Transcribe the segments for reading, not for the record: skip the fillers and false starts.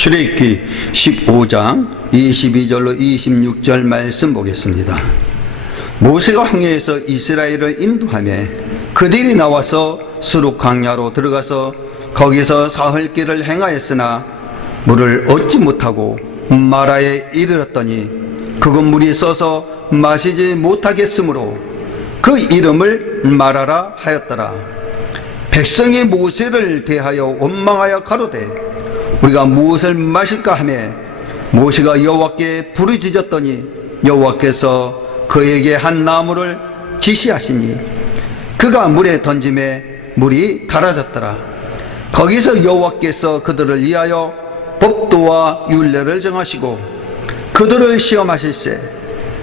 출애굽기 15장 22절로 26절 말씀 보겠습니다. 모세가 홍해에서 이스라엘을 인도하며 그들이 나와서 스룹 광야로 들어가서 거기서 사흘 길을 행하였으나 물을 얻지 못하고 마라에 이르렀더니 그곳 물이 써서 마시지 못하겠으므로 그 이름을 마라라 하였더라. 백성이 모세를 대하여 원망하여 가로되 우리가 무엇을 마실까 하며 모세가 여호와께 부르짖었더니 여호와께서 그에게 한 나무를 지시하시니 그가 물에 던짐에 물이 달아졌더라. 거기서 여호와께서 그들을 위하여 법도와 율례를 정하시고 그들을 시험하실세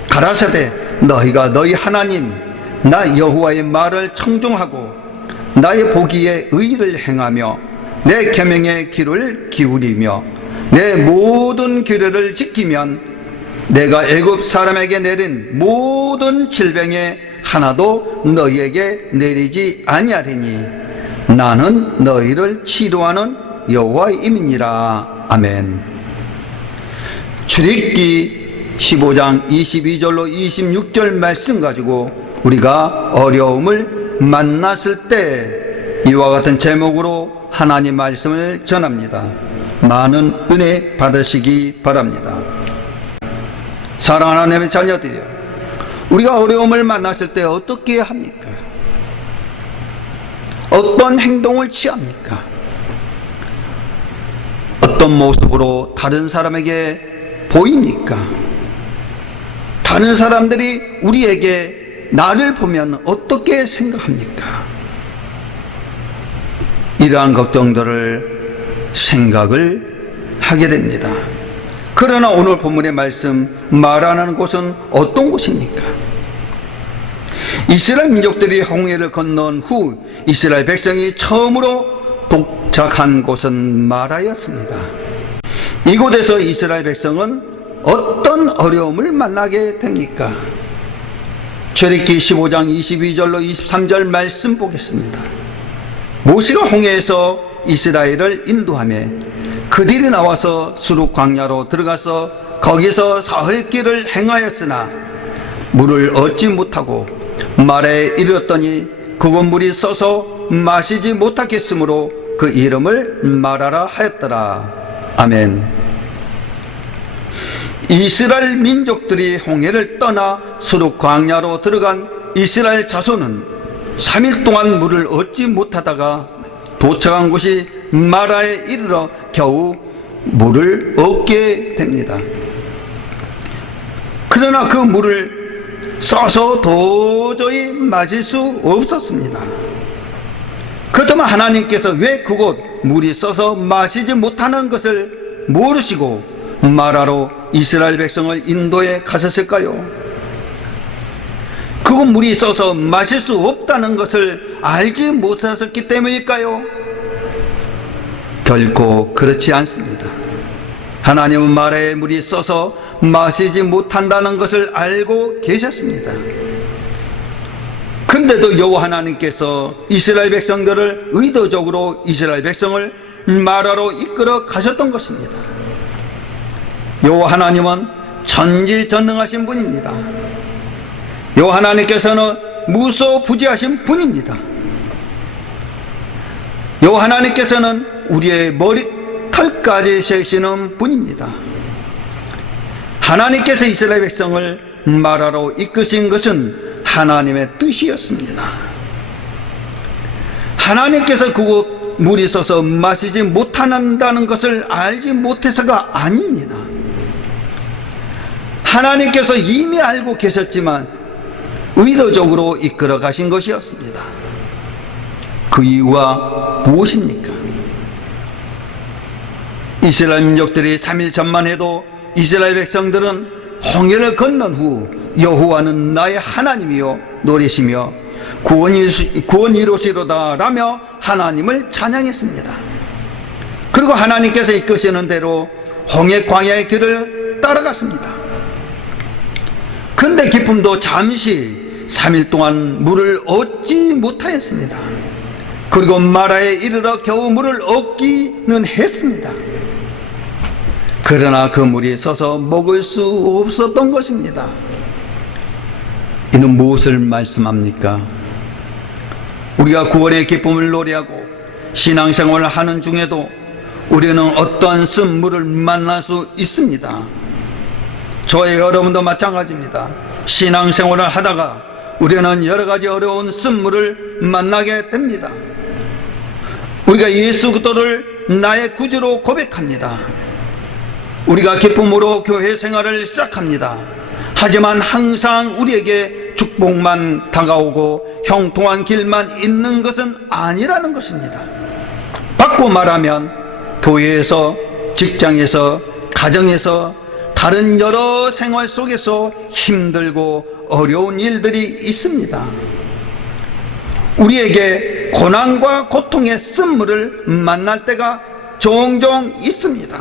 가라사대 너희가 너희 하나님 나 여호와의 말을 청종하고 나의 보기에 의를 행하며 내 계명의 귀를 기울이며 내 모든 규례를 지키면 내가 애굽 사람에게 내린 모든 질병에 하나도 너희에게 내리지 아니하리니 나는 너희를 치료하는 여호와임이니라. 아멘. 출애굽기 15장 22절로 26절 말씀 가지고 우리가 어려움을 만났을 때 이와 같은 제목으로 하나님 말씀을 전합니다. 많은 은혜 받으시기 바랍니다. 사랑하는 하나님의 자녀들이여, 우리가 어려움을 만났을 때 어떻게 합니까? 어떤 행동을 취합니까? 어떤 모습으로 다른 사람에게 보입니까? 다른 사람들이 우리에게 나를 보면 어떻게 생각합니까? 이러한 걱정들을 생각을 하게 됩니다. 그러나 오늘 본문의 말씀 말하는 곳은 어떤 곳입니까? 이스라엘 민족들이 홍해를 건넌 후 이스라엘 백성이 처음으로 도착한 곳은 마라였습니다. 이곳에서 이스라엘 백성은 어떤 어려움을 만나게 됩니까? 출애굽기 15장 22절로 23절 말씀 보겠습니다. 모세가 홍해에서 이스라엘을 인도하며 그들이 나와서 수룩 광야로 들어가서 거기서 사흘 길을 행하였으나 물을 얻지 못하고 마라에 이르렀더니 그곳 물이 써서 마시지 못하겠으므로 그 이름을 마라라 하였더라. 아멘. 이스라엘 민족들이 홍해를 떠나 수룩 광야로 들어간 이스라엘 자손은 3일 동안 물을 얻지 못하다가 도착한 곳이 마라에 이르러 겨우 물을 얻게 됩니다. 그러나 그 물을 써서 도저히 마실 수 없었습니다. 그렇다면 하나님께서 왜 그곳 물이 써서 마시지 못하는 것을 모르시고 마라로 이스라엘 백성을 인도해 가셨을까요? 그곳 물이 써서 마실 수 없다는 것을 알지 못하셨기 때문일까요? 결코 그렇지 않습니다. 하나님은 마라에 물이 써서 마시지 못한다는 것을 알고 계셨습니다. 근데도 여호와 하나님께서 이스라엘 백성들을 의도적으로 이스라엘 백성을 마라로 이끌어 가셨던 것입니다. 여호와 하나님은 전지전능하신 분입니다. 여호와 하나님께서는 무소부지하신 분입니다. 여호와 하나님께서는 우리의 머리털까지 세시는 분입니다. 하나님께서 이스라엘 백성을 마라로 이끄신 것은 하나님의 뜻이었습니다. 하나님께서 그곳 물이 써서 마시지 못한다는 것을 알지 못해서가 아닙니다. 하나님께서 이미 알고 계셨지만 의도적으로 이끌어 가신 것이었습니다. 그 이유가 무엇입니까? 이스라엘 민족들이 3일 전만 해도 이스라엘 백성들은 홍해를 건넌 후 여호와는 나의 하나님이요 노래시며 구원 이루시로다 라며 하나님을 찬양했습니다. 그리고 하나님께서 이끄시는 대로 홍해 광야의 길을 따라갔습니다. 근데 기쁨도 잠시 3일 동안 물을 얻지 못하였습니다. 그리고 마라에 이르러 겨우 물을 얻기는 했습니다. 그러나 그 물이 서서 먹을 수 없었던 것입니다. 이는 무엇을 말씀합니까? 우리가 구원의 기쁨을 노래하고 신앙생활을 하는 중에도 우리는 어떠한 쓴물을 만날 수 있습니다. 저의 여러분도 마찬가지입니다. 신앙생활을 하다가 우리는 여러 가지 어려운 쓴물을 만나게 됩니다. 우리가 예수 그리스도를 나의 구주로 고백합니다. 우리가 기쁨으로 교회 생활을 시작합니다. 하지만 항상 우리에게 축복만 다가오고 형통한 길만 있는 것은 아니라는 것입니다. 바꿔 말하면 교회에서, 직장에서, 가정에서, 다른 여러 생활 속에서 힘들고 어려운 일들이 있습니다. 우리에게 고난과 고통의 쓴물을 만날 때가 종종 있습니다.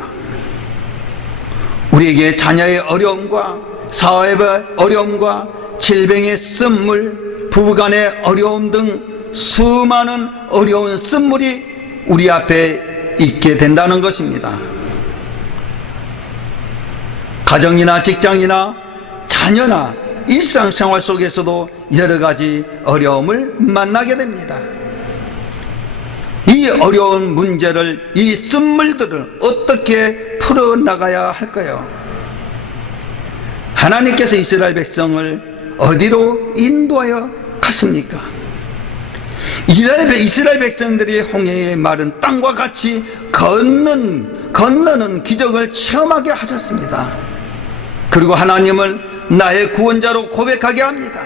우리에게 자녀의 어려움과 사회의 어려움과 질병의 쓴물, 부부간의 어려움 등 수많은 어려운 쓴물이 우리 앞에 있게 된다는 것입니다. 가정이나 직장이나 자녀나 일상생활 속에서도 여러 가지 어려움을 만나게 됩니다. 이 어려운 문제를, 이 쓴물들을 어떻게 풀어나가야 할까요? 하나님께서 이스라엘 백성을 어디로 인도하여 갔습니까? 이스라엘 백성들이 홍해의 마른 땅과 같이 건너는 기적을 체험하게 하셨습니다. 그리고 하나님을 나의 구원자로 고백하게 합니다.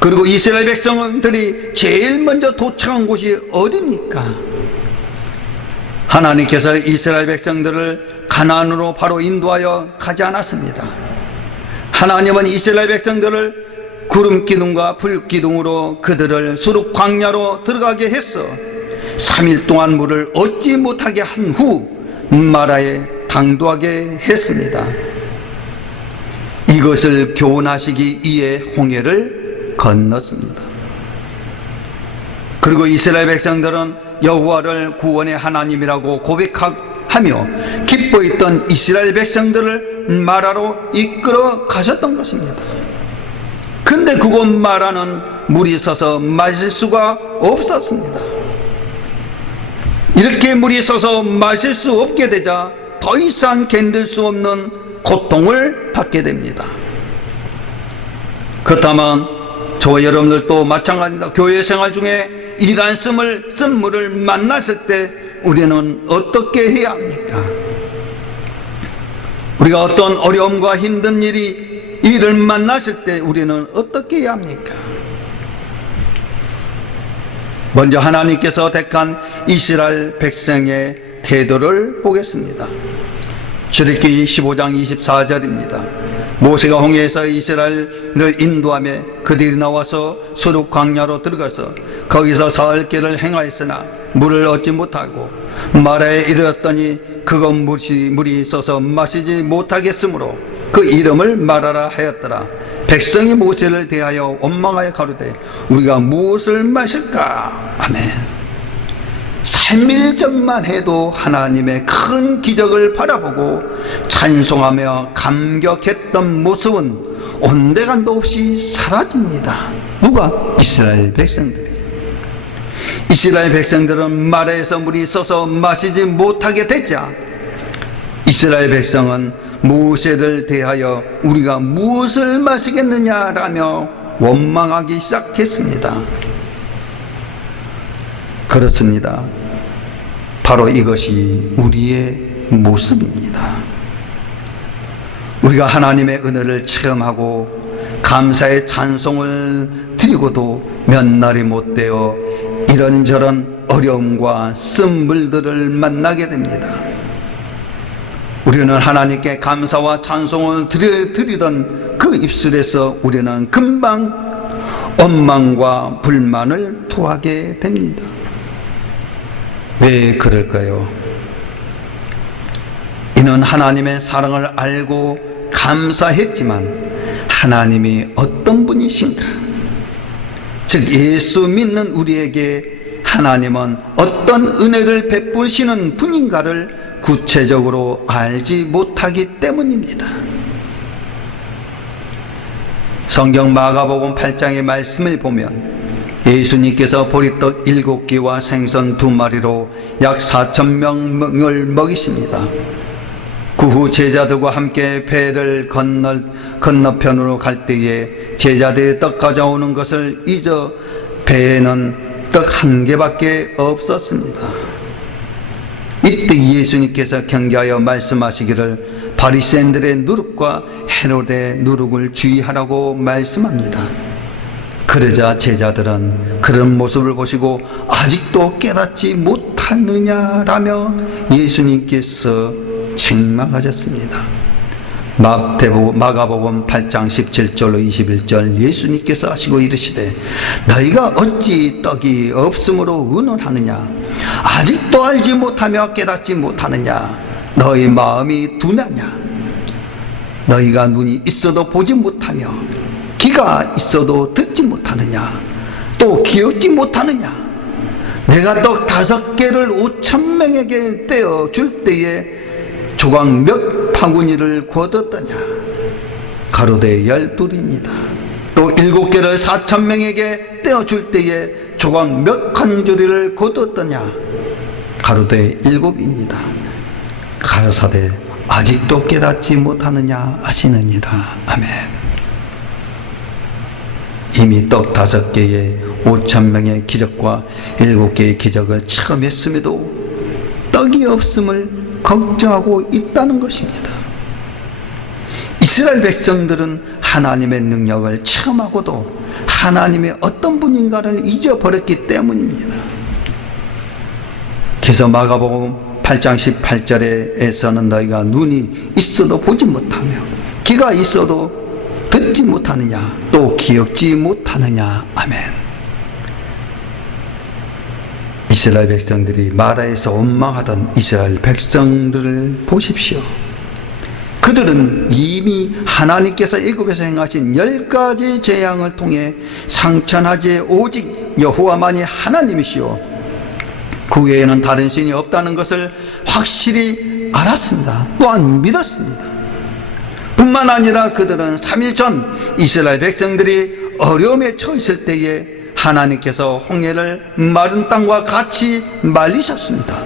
그리고 이스라엘 백성들이 제일 먼저 도착한 곳이 어디입니까? 하나님께서 이스라엘 백성들을 가나안으로 바로 인도하여 가지 않았습니다. 하나님은 이스라엘 백성들을 구름 기둥과 불 기둥으로 그들을 수르 광야로 들어가게 했어 3일 동안 물을 얻지 못하게 한 후 마라에 당도하게 했습니다. 이것을 교훈하시기 위해 홍해를 건넜습니다. 그리고 이스라엘 백성들은 여호와를 구원의 하나님이라고 고백하며 기뻐했던 이스라엘 백성들을 마라로 이끌어 가셨던 것입니다. 근데 그곳 마라는 물이 서서 마실 수가 없었습니다. 이렇게 물이 서서 마실 수 없게 되자 더 이상 견딜 수 없는 고통을 받게 됩니다. 그렇다면 저와 여러분들도 마찬가지입니다. 교회 생활 중에 이러한 쓴물을 만났을 때 우리는 어떻게 해야 합니까? 우리가 어떤 어려움과 힘든 일을 만났을 때 우리는 어떻게 해야 합니까? 먼저 하나님께서 택한 이스라엘 백성의 태도를 보겠습니다. 출애굽기 15장 24절입니다. 모세가 홍해에서 이스라엘을 인도하며 그들이 나와서 소득 광야로 들어가서 거기서 사흘길을 행하였으나 물을 얻지 못하고 마라에 이르렀더니 그것 물이 있어서 마시지 못하겠으므로 그 이름을 마라라 하였더라. 백성이 모세를 대하여 원망하여 가로되 우리가 무엇을 마실까? 아멘. 3일 전만 해도 하나님의 큰 기적을 바라보고 찬송하며 감격했던 모습은 온데간도 없이 사라집니다. 누가? 이스라엘 백성들이. 이스라엘 백성들은 마라에서 물이 있어서 마시지 못하게 됐자 이스라엘 백성은 모세를 대하여 우리가 무엇을 마시겠느냐라며 원망하기 시작했습니다. 그렇습니다. 바로 이것이 우리의 모습입니다. 우리가 하나님의 은혜를 체험하고 감사의 찬송을 드리고도 몇 날이 못 되어 이런저런 어려움과 쓴물들을 만나게 됩니다. 우리는 하나님께 감사와 찬송을 드리던 그 입술에서 우리는 금방 원망과 불만을 토하게 됩니다. 왜 그럴까요? 이는 하나님의 사랑을 알고 감사했지만 하나님이 어떤 분이신가? 즉 예수 믿는 우리에게 하나님은 어떤 은혜를 베푸시는 분인가를 구체적으로 알지 못하기 때문입니다. 성경 마가복음 8장의 말씀을 보면 예수님께서 보리떡 7개와 생선 2마리로 약 4,000명을 먹이십니다. 그 후 제자들과 함께 배를 건너편으로 갈 때에 제자들이 떡 가져오는 것을 잊어 배에는 떡 1개밖에 없었습니다. 이때 예수님께서 경계하여 말씀하시기를 바리새인들의 누룩과 헤롯의 누룩을 주의하라고 말씀합니다. 그러자 제자들은 그런 모습을 보시고 아직도 깨닫지 못하느냐라며 예수님께서 책망하셨습니다. 마가복음 8장 17절로 21절 예수님께서 하시고 이르시되 너희가 어찌 떡이 없으므로 의논하느냐 아직도 알지 못하며 깨닫지 못하느냐 너희 마음이 둔하냐 너희가 눈이 있어도 보지 못하며 귀가 있어도 듣지 못하느냐 또 기억지 못하느냐 내가 떡 5개를 5,000명에게 떼어 줄 때에 조각 몇 파구니를 거뒀더냐 가로되 12입니다. 또 7개를 4,000명에게 떼어줄 때에 조각 몇 관조리를 거뒀더냐 가로되 7입니다. 가라사대 아직도 깨닫지 못하느냐 하시느니라. 아멘. 이미 떡 5개에 5,000명의 기적과 7개의 기적을 처음 했음에도 떡이 없음을 걱정하고 있다는 것입니다. 이스라엘 백성들은 하나님의 능력을 체험하고도 하나님의 어떤 분인가를 잊어버렸기 때문입니다. 그래서 마가복음 8장 18절에서는 너희가 눈이 있어도 보지 못하며 귀가 있어도 듣지 못하느냐 또 기억지 못하느냐. 아멘. 이스라엘 백성들이 마라에서 원망하던 이스라엘 백성들을 보십시오. 그들은 이미 하나님께서 애굽에서 행하신 10가지 재앙을 통해 상천하지 오직 여호와만이 하나님이시오 그 외에는 다른 신이 없다는 것을 확실히 알았습니다. 또한 믿었습니다. 뿐만 아니라 그들은 3일 전 이스라엘 백성들이 어려움에 처했을 때에 하나님께서 홍해를 마른 땅과 같이 말리셨습니다.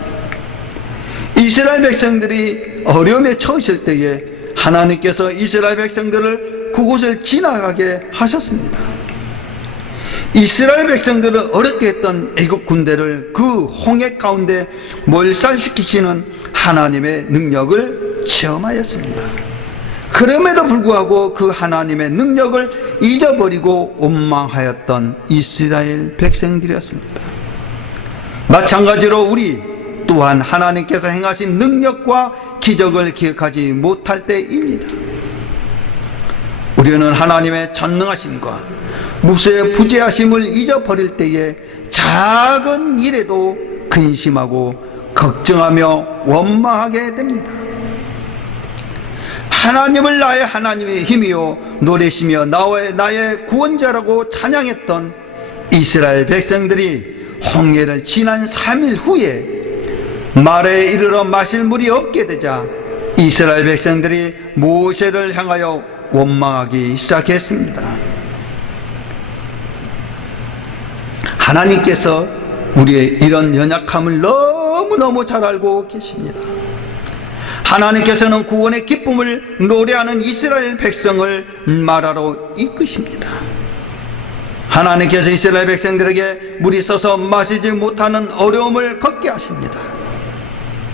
이스라엘 백성들이 어려움에 처했을 때에 하나님께서 이스라엘 백성들을 그곳을 지나가게 하셨습니다. 이스라엘 백성들을 어렵게 했던 애국 군대를 그 홍해 가운데 몰살시키시는 하나님의 능력을 체험하였습니다. 그럼에도 불구하고 그 하나님의 능력을 잊어버리고 원망하였던 이스라엘 백성들이었습니다. 마찬가지로 우리 또한 하나님께서 행하신 능력과 기적을 기억하지 못할 때입니다. 우리는 하나님의 전능하심과 무수의 부재하심을 잊어버릴 때에 작은 일에도 근심하고 걱정하며 원망하게 됩니다. 하나님을 나의 하나님의 힘이요 노래시며 나의 구원자라고 찬양했던 이스라엘 백성들이 홍해를 지난 3일 후에 마라에 이르러 마실 물이 없게 되자 이스라엘 백성들이 모세를 향하여 원망하기 시작했습니다. 하나님께서 우리의 이런 연약함을 너무너무 잘 알고 계십니다. 하나님께서는 구원의 기쁨을 노래하는 이스라엘 백성을 마라로 이끄십니다. 하나님께서 이스라엘 백성들에게 물이 있어서 마시지 못하는 어려움을 겪게 하십니다.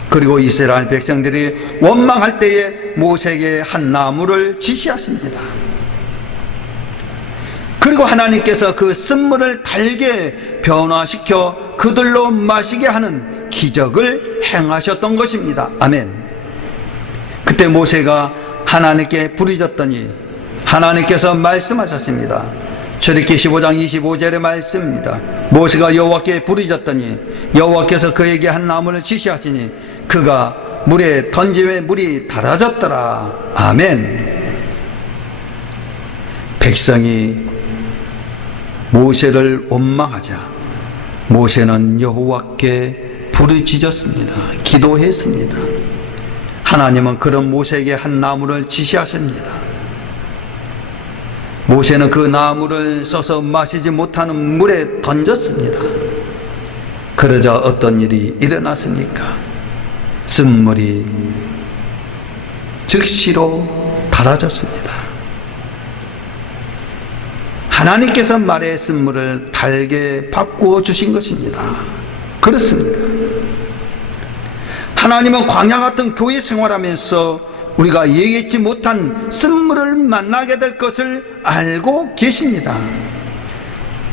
그리고 이스라엘 백성들이 원망할 때에 모세에게 한 나무를 지시하십니다. 그리고 하나님께서 그 쓴물을 달게 변화시켜 그들로 마시게 하는 기적을 행하셨던 것입니다. 아멘. 그때 모세가 하나님께 부르짖었더니 하나님께서 말씀하셨습니다. 출애굽기 15장 25절의 말씀입니다. 모세가 여호와께 부르짖었더니 여호와께서 그에게 한 나무를 지시하시니 그가 물에 던짐에 물이 달아졌더라. 아멘. 백성이 모세를 원망하자 모세는 여호와께 부르짖었습니다. 기도했습니다. 하나님은 그런 모세에게 한 나무를 지시하십니다. 모세는 그 나무를 써서 마시지 못하는 물에 던졌습니다. 그러자 어떤 일이 일어났습니까? 쓴물이 즉시로 달아졌습니다. 하나님께서 말의 쓴물을 달게 바꾸어 주신 것입니다. 그렇습니다. 하나님은 광야 같은 교회 생활하면서 우리가 예기치 못한 쓴물을 만나게 될 것을 알고 계십니다.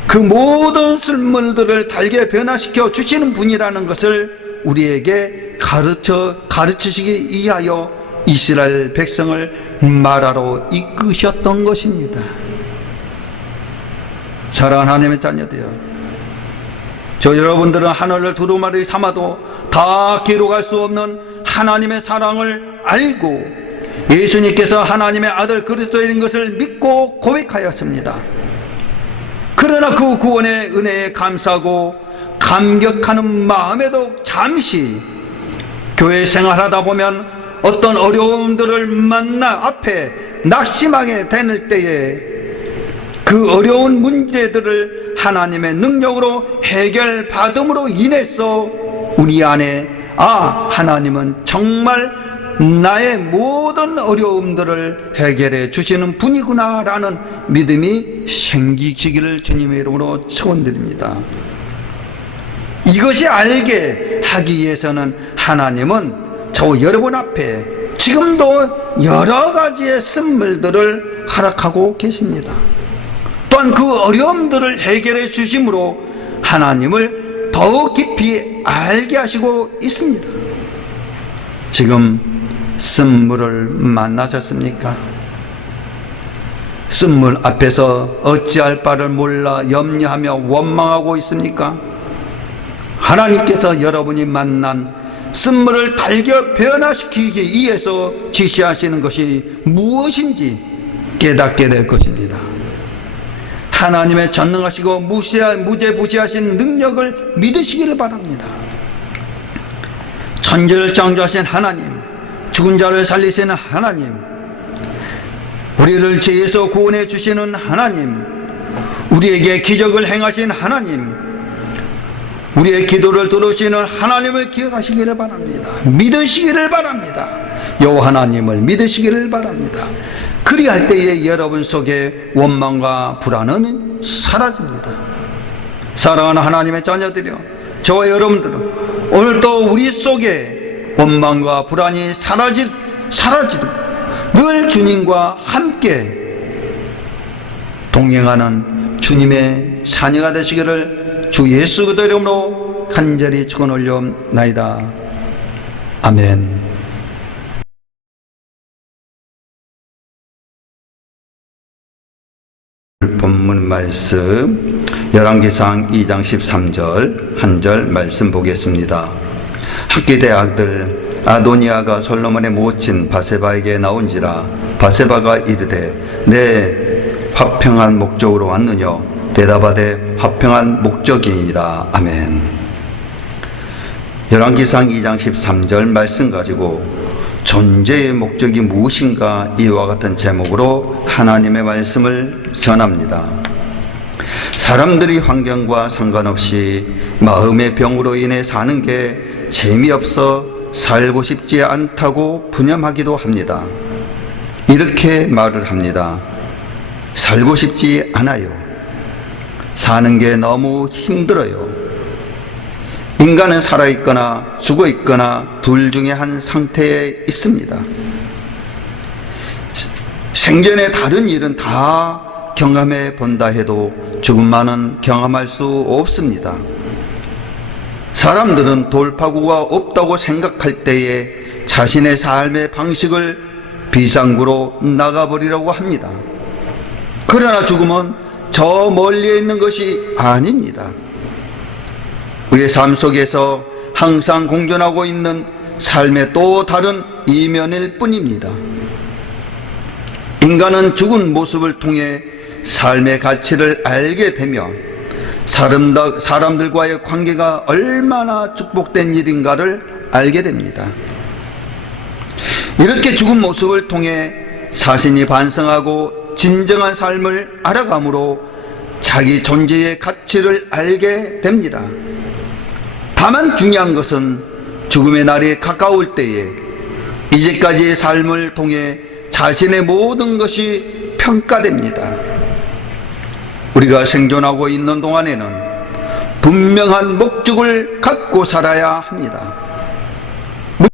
그 모든 쓴물들을 달게 변화시켜 주시는 분이라는 것을 우리에게 가르치시기 위하여 이스라엘 백성을 마라로 이끄셨던 것입니다. 사랑하는 하나님의 자녀들이여, 저 여러분들은 하늘을 두루마리 삼아도 다 기록할 수 없는 하나님의 사랑을 알고 예수님께서 하나님의 아들 그리스도인 것을 믿고 고백하였습니다. 그러나 그 구원의 은혜에 감사하고 감격하는 마음에도 잠시 교회 생활하다 보면 어떤 어려움들을 만나 앞에 낙심하게 되는 때에 그 어려운 문제들을 하나님의 능력으로 해결받음으로 인해서 우리 안에 하나님은 정말 나의 모든 어려움들을 해결해 주시는 분이구나 라는 믿음이 생기시기를 주님의 이름으로 축원드립니다. 이것이 알게 하기 위해서는 하나님은 저 여러분 앞에 지금도 여러 가지의 선물들을 허락하고 계십니다. 또한 그 어려움들을 해결해 주심으로 하나님을 더욱 깊이 알게 하시고 있습니다. 지금 쓴물을 만나셨습니까? 쓴물 앞에서 어찌할 바를 몰라 염려하며 원망하고 있습니까? 하나님께서 여러분이 만난 쓴물을 달겨 변화시키기 위해서 지시하시는 것이 무엇인지 깨닫게 될 것입니다. 하나님의 전능하시고 무죄부지하신 능력을 믿으시기를 바랍니다. 천지를 창조하신 하나님, 죽은 자를 살리시는 하나님, 우리를 죄에서 구원해 주시는 하나님, 우리에게 기적을 행하신 하나님, 우리의 기도를 들으시는 하나님을 기억하시기를 바랍니다. 믿으시기를 바랍니다. 여호와 하나님을 믿으시기를 바랍니다. 그리할 때에 여러분 속에 원망과 불안은 사라집니다. 사랑하는 하나님의 자녀들이여, 저와 여러분들은 오늘도 우리 속에 원망과 불안이 사라지도록 늘 주님과 함께 동행하는 주님의 자녀가 되시기를 주 예수 그리스도의 이름으로 간절히 축원 올려옵나이다. 아멘. 본문 말씀 열왕기상 2장 13절 한 절 말씀 보겠습니다. 학기대 아들 아도니아가 솔로몬의 모친 바세바에게 나온지라 바세바가 이르되 내 화평한 목적으로 왔느냐 대답하되 화평한 목적이니이다. 아멘. 열왕기상 2장 13절 말씀 가지고 존재의 목적이 무엇인가 이와 같은 제목으로 하나님의 말씀을 전합니다. 사람들이 환경과 상관없이 마음의 병으로 인해 사는 게 재미없어 살고 싶지 않다고 분념하기도 합니다. 이렇게 말을 합니다. 살고 싶지 않아요. 사는 게 너무 힘들어요. 인간은 살아있거나 죽어있거나 둘 중에 한 상태에 있습니다. 생전에 다른 일은 다 경험해 본다 해도 죽음만은 경험할 수 없습니다. 사람들은 돌파구가 없다고 생각할 때에 자신의 삶의 방식을 비상구로 나가버리려고 합니다. 그러나 죽음은 저 멀리에 있는 것이 아닙니다. 우리의 삶 속에서 항상 공존하고 있는 삶의 또 다른 이면일 뿐입니다. 인간은 죽은 모습을 통해 삶의 가치를 알게 되며 사람들과의 관계가 얼마나 축복된 일인가를 알게 됩니다. 이렇게 죽은 모습을 통해 자신이 반성하고 진정한 삶을 알아감으로 자기 존재의 가치를 알게 됩니다. 다만 중요한 것은 죽음의 날이 가까울 때에 이제까지의 삶을 통해 자신의 모든 것이 평가됩니다. 우리가 생존하고 있는 동안에는 분명한 목적을 갖고 살아야 합니다.